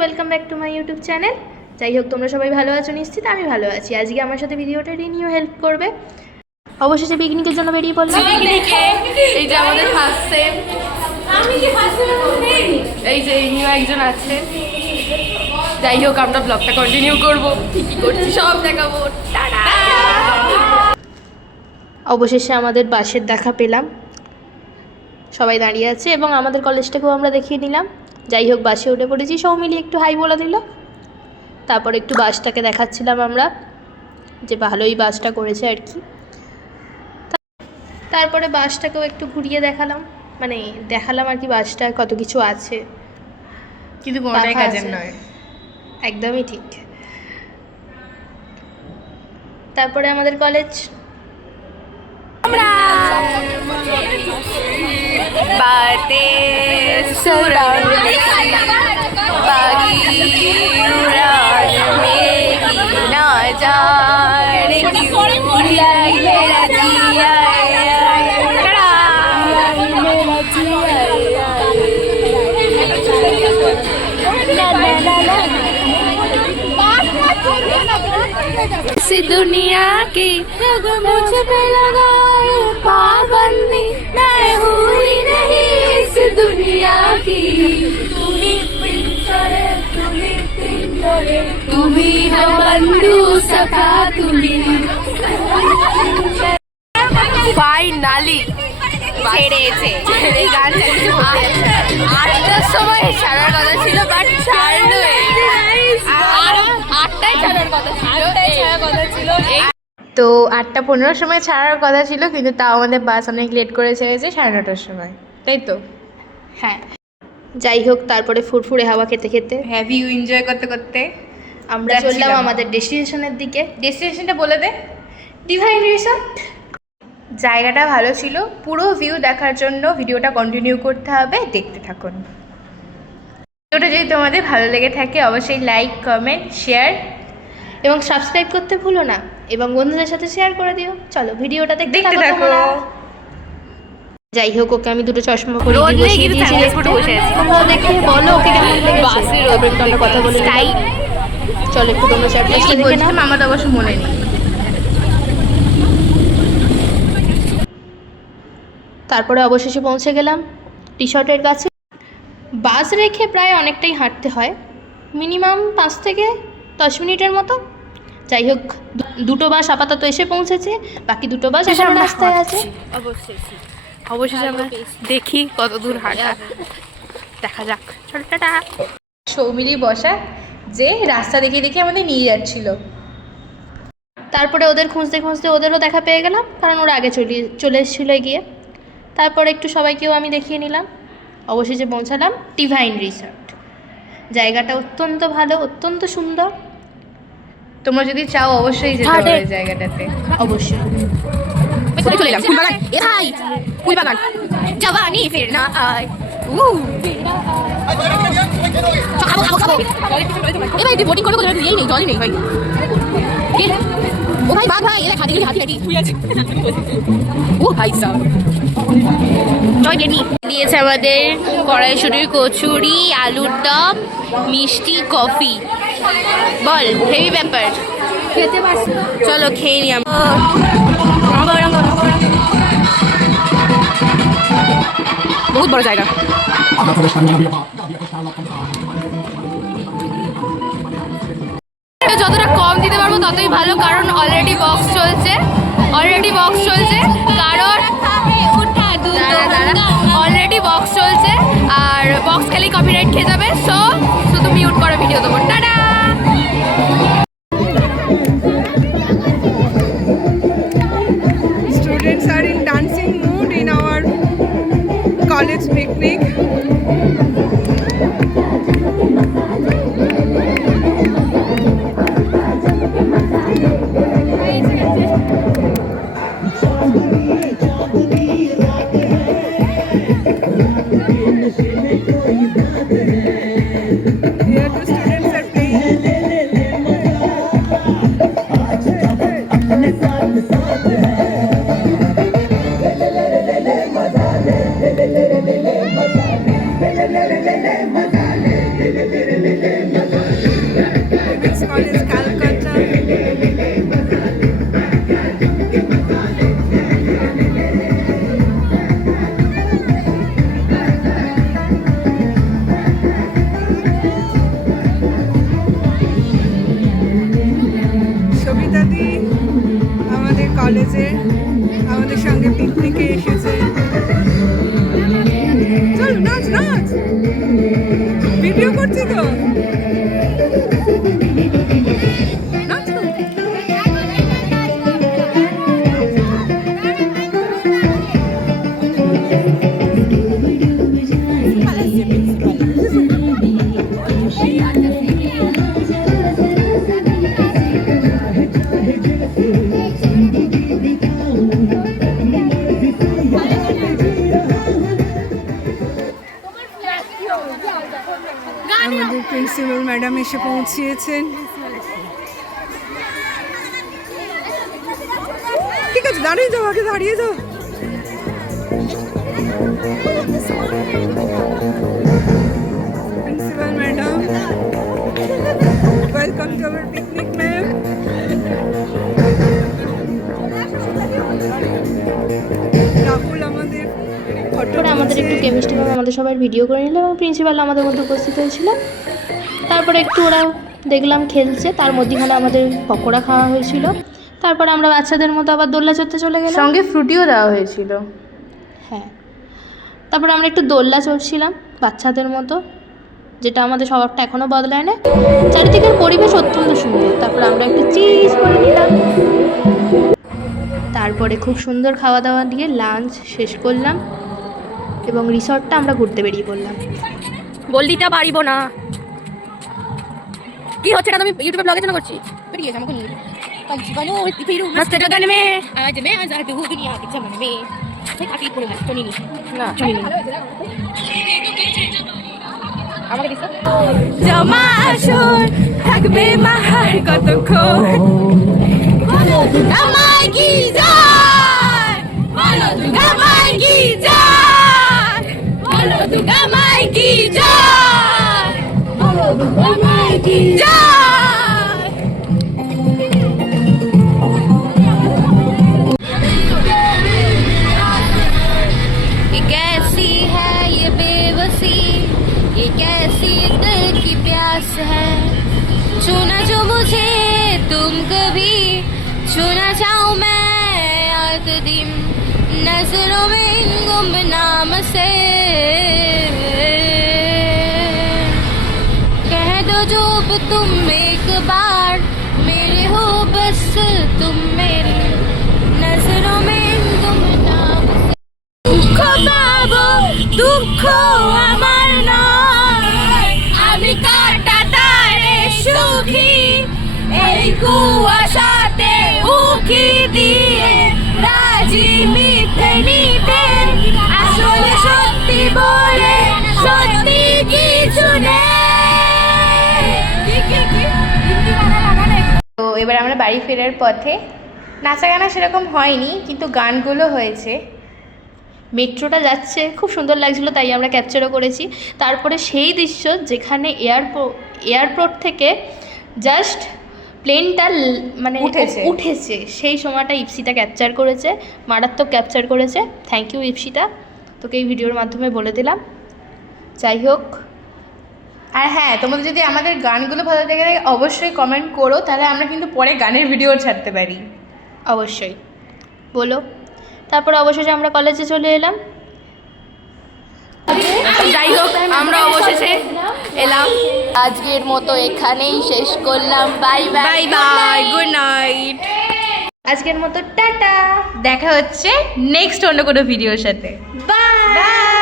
Welcome back to my YouTube channel. যাই হোক, তোমরা সবাই ভালো আছো নিশ্চিত, আমি ভালো আছি। আজকে আমার সাথে ভিডিওটা রিনিউ হেল্প করবে। অবশেষে পিকনিকের জন্য বেরিয়ে পড়লাম। এই যে আমাদের ফার্স্ট সেম, এই যে নিউ একজন আছে। যাই হোক, আমরা ব্লগটা কন্টিনিউ করবো, কি কি করছি সব দেখাবো। টাটা। অবশেষে আমাদের বাসের দেখা পেলাম, সবাই দাঁড়িয়ে আছে এবং আমাদের কলেজটাকেও আমরা দেখিয়ে নিলাম। যাই হোক, বাসে উঠে পড়েছি, সব মিলিয়ে একটু হাই বলে দিল। তারপর একটু বাসটাকে দেখাচ্ছিলাম আমরা, যে ভালোই বাসটা করেছে আর কি। তারপরে বাসটাকেও একটু ঘুরিয়ে দেখালাম, মানে দেখালাম আর কি বাসটা কত কিছু আছে, কিন্তু কোনোটাই কাজের নয়। একদমই ঠিক। তারপরে আমাদের কলেজ, बातें सुराने बागी उड़ान मेरी ना जाने क्यों मेरा जिया से दुनिया की मुझ पे लगाए पाबंदी मैं हुई नहीं इस दुनिया की तुम्ही हो बंधु सखा तुम्ही फाइनाली ছেড়েছে এই গানটা কিছু বলতে যাচ্ছে 8টার সময় ছাড়ার কথা ছিল, বাট ছাড়লো 8টায় ছাড়ার কথা ছিল। তো 8:15 সময় ছাড়ার কথা ছিল, কিন্তু তাও আমাদের বাস অনেক লেট করে ছেড়েছে 9:30টার সময়, তাই তো? হ্যাঁ। যাই হোক, তারপরে ফুরফুরে হাওয়া খেতে খেতে, হ্যাঁ, ভিউ এনজয় করতে করতে আমরা চললাম আমাদের ডেস্টিনেশনের দিকে। ডেস্টিনেশনটা বলে দে। Divine resort. জায়গাটা ভালো ছিল, পুরো ভিউ দেখার জন্য ভিডিওটা কন্টিনিউ করতে হবে, দেখতে থাকুন। ভিডিওটা যদি তোমাদের ভালো লেগে থাকে অবশ্যই লাইক, কমেন্ট, শেয়ার এবং সাবস্ক্রাইব করতে ভুলো না, এবং বন্ধুদের সাথে শেয়ার করে দিও। চলো ভিডিওটা দেখতে থাকো। যাই হোক, ওকে আমি দুটো চশমা পরে তোমরা দেখে বলো ওকে কেমন লেগেছে। একটু আমরা কথা বলে নিই। চলো একটু তোমরা চ্যাটটা দেখে নাও। আমার তো অবশ্য মনে নেই। তারপরে অবশেষে পৌঁছে গেলাম রিসর্টের কাছে। বাস রেখে প্রায় অনেকটাই হাঁটতে হয়, মিনিমাম 5 থেকে 10 মিনিটের মতো। যাই হোক, দুটো বাস আপাতত এসে পৌঁছেছে, বাকি দুটো বাস এখনো রাস্তায় আছে। অবশেষে আমরা দেখি কত দূর হাঁটা, দেখা যাক। চল টাটা। সৌমিলি বসা যে রাস্তা দেখে দেখে আমাদের নিয়ে যাচ্ছিল। তারপরে ওদের খুঁজতে খুঁজতে ওদেরও দেখা পেয়ে গেলাম, কারণ ওরা আগে চলে এসেছিলো এগিয়ে। তারপর একটু সবাইকেও আমি দেখিয়ে নিলাম। অবশেষে পৌঁছালাম ডিভাইন রিসর্ট। জায়গাটা অত্যন্ত ভালো, অত্যন্ত সুন্দর। তোমরা যদি চাও অবশ্যই যেতে পারো এই জায়গাটাতে। অবশ্যই। চলে এলাম ফুলবাগান। এ ভাই, ফুলবাগান জওয়ানি ফির না আয়। খাবো খাবো খাবো। এ ভাই, তুই বোটিং করবে কোথায়? এই নেই, জলই নেই ভাই। ও ভাই, বাঘ ভাই, এলা হাতি হাতি শুয়ে আছে। ও ভাই সাহেব, জয় বেনি দিয়েছে আমাদের কড়াইশুটির কচুরি, আলুর দম, মিষ্টি, কফি। বল, হেভি ব্যাপার। খেতে পারছি, চলো খেয়ে নি। বহুত বড় জায়গা। যতটা কম দিতে পারবো ততই ভালো, কারণ অলরেডি বক্স চলছে। কারণ অলরেডি বক্স চলছে, আর বক্স খেলে কপিরাইট খেয়ে যাবে। সো শুধু মিউট করে ভিডিও দেবো। Tata. Students are in dancing mood in our college picnic. করছি তো। নাচো। আমাদের প্রিন্সিপাল ম্যাডাম এসে পৌঁছিয়েছেন। ঠিক আছে, দাঁড়িয়ে যাও, আগে দাঁড়িয়ে যাও। Principal madam, welcome to our picnic ma'am. Rahul আমাদের তারপরে আমাদের একটু কেমিস্ট্রি ম্যাম আমাদের সবার ভিডিও করে নিল এবং প্রিন্সিপাল আমাদের মধ্যে উপস্থিত হয়েছিল। তারপরে একটু ওরা দেখলাম খেলছে, তার মধ্যেখানে আমাদের পকোড়া খাওয়া হয়েছিল। তারপর আমরা বাচ্চাদের মতো আবার দোলনা চড়তে চলে গেলাম, সঙ্গে ফ্রুটিও দেওয়া হয়েছিল। হ্যাঁ। তারপরে আমরা একটু দোলনা চড়ছিলাম বাচ্চাদের মতো, যেটা আমাদের স্বভাবটা এখনও বদলায় না। চারিদিকের পরিবেশ অত্যন্ত সুন্দর। তারপরে আমরা একটু চিজ করে নিলাম। তারপরে খুব সুন্দর খাওয়া দাওয়া দিয়ে লাঞ্চ শেষ করলাম এবং রিসর্টটা আমরা ঘুরতে বেরিয়ে পড়লাম। বলদিটা পারিব না। কি হচ্ছে না, তুমি ইউটিউবে ব্লগের জন্য করছি। বেরিয়ে আমাকে নিয়ে मस्त गगन में आज मैं आजाद हूँ दुनिया के चमन में। काफी पुणे ना चुनी नहीं ना चुनी नहीं আমাকে দিছো জমা আসর থাকবে মাহার কতক্ষণ বলো দুর্গামাই কি জয় বলো দুর্গামাই কি জয় বলো দুর্গামাই কি জয় বলো দুর্গামাই কি জয়। कैसी है ये बेबसी, ये कैसी दिल की प्यास है। छूना जो मुझे तुम कभी छूना चाहूँ मैं रात दिन नजरों में गुमनाम से। कह दो जो तुम एक बार मेरे हो, बस तुम मेरी नजरों में गुमनाम से। দুঃখ পাবো দুঃখ আমার নয়, আমি কাটাতারে সুখী এই কুয়াশাতে উকি দিয়ে রাজি মিথ্যে নিতে আসলে সত্যি বলে সত্যি কিছু নেই। তো এবার আমরা বাড়ি ফেরার পথে নাচা গানা সেরকম হয়নি, কিন্তু গানগুলো হয়েছে। মেট্রোটা যাচ্ছে, খুব সুন্দর লাগছিলো, তাই আমরা ক্যাপচারও করেছি। তারপরে সেই দৃশ্য যেখানে এয়ারপোর্ট থেকে জাস্ট প্লেনটা মানে উঠেছে সেই সময়টা ইপসিতা ক্যাপচার করেছে, মারাত্মক ক্যাপচার করেছে। থ্যাংক ইউ ইপসিতা, তোকে এই ভিডিওর মাধ্যমে বলে দিলাম। যাই হোক, আর হ্যাঁ, তোমাদের যদি আমাদের গানগুলো ভালো লেগে থাকে অবশ্যই কমেন্ট করো, তাহলে আমরা কিন্তু পরে গানের ভিডিও ছাড়তে পারি। অবশ্যই বলো। তারপর অবশেষে আমরা কলেজে চলে এলাম। যাই হোক, আমরা অবশেষে এলাম। আজকের মতো এখানেই শেষ করলাম। Bye bye bye, good night. আজকের মতো টাটা, দেখা হচ্ছে নেক্সট অন্য কোনো ভিডিওর সাথে। বাই।